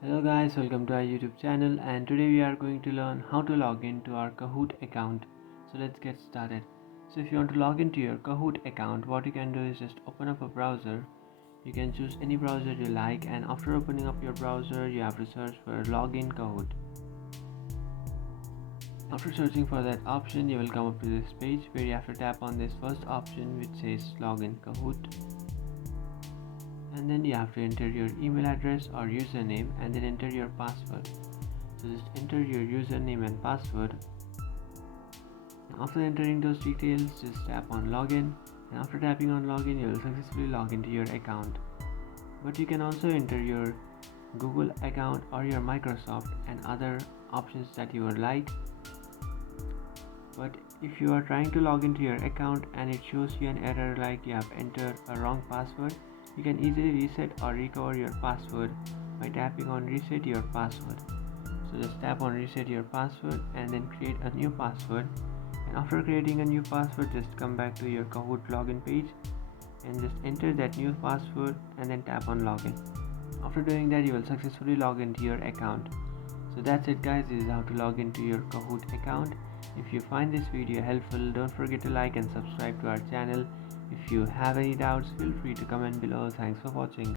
Hello guys, welcome to our YouTube channel, and today we are going to learn how to log in to our Kahoot account. So let's get started. So if you want to log into your Kahoot account, what you can do is just open up a browser. You can choose any browser you like, and after opening up your browser you have to search for login Kahoot. After searching for that option, you will come up to this page where you have to tap on this first option which says login Kahoot, and then you have to enter your email address or username and then enter your password. So just enter your username and password. After entering those details, just tap on login, and after tapping on login you will successfully log into your account. But you can also enter your Google account or your Microsoft and other options that you would like. But if you are trying to log into your account and it shows you an error like you have entered a wrong password, you can easily reset or recover your password by tapping on reset your password. So just tap on reset your password and then create a new password, and after creating a new password just come back to your Kahoot login page and just enter that new password and then tap on login. After doing that you will successfully log into your account. So that's it guys, this is how to log into your Kahoot account. If you find this video helpful, don't forget to like and subscribe to our channel. If you have any doubts, feel free to comment below. Thanks for watching.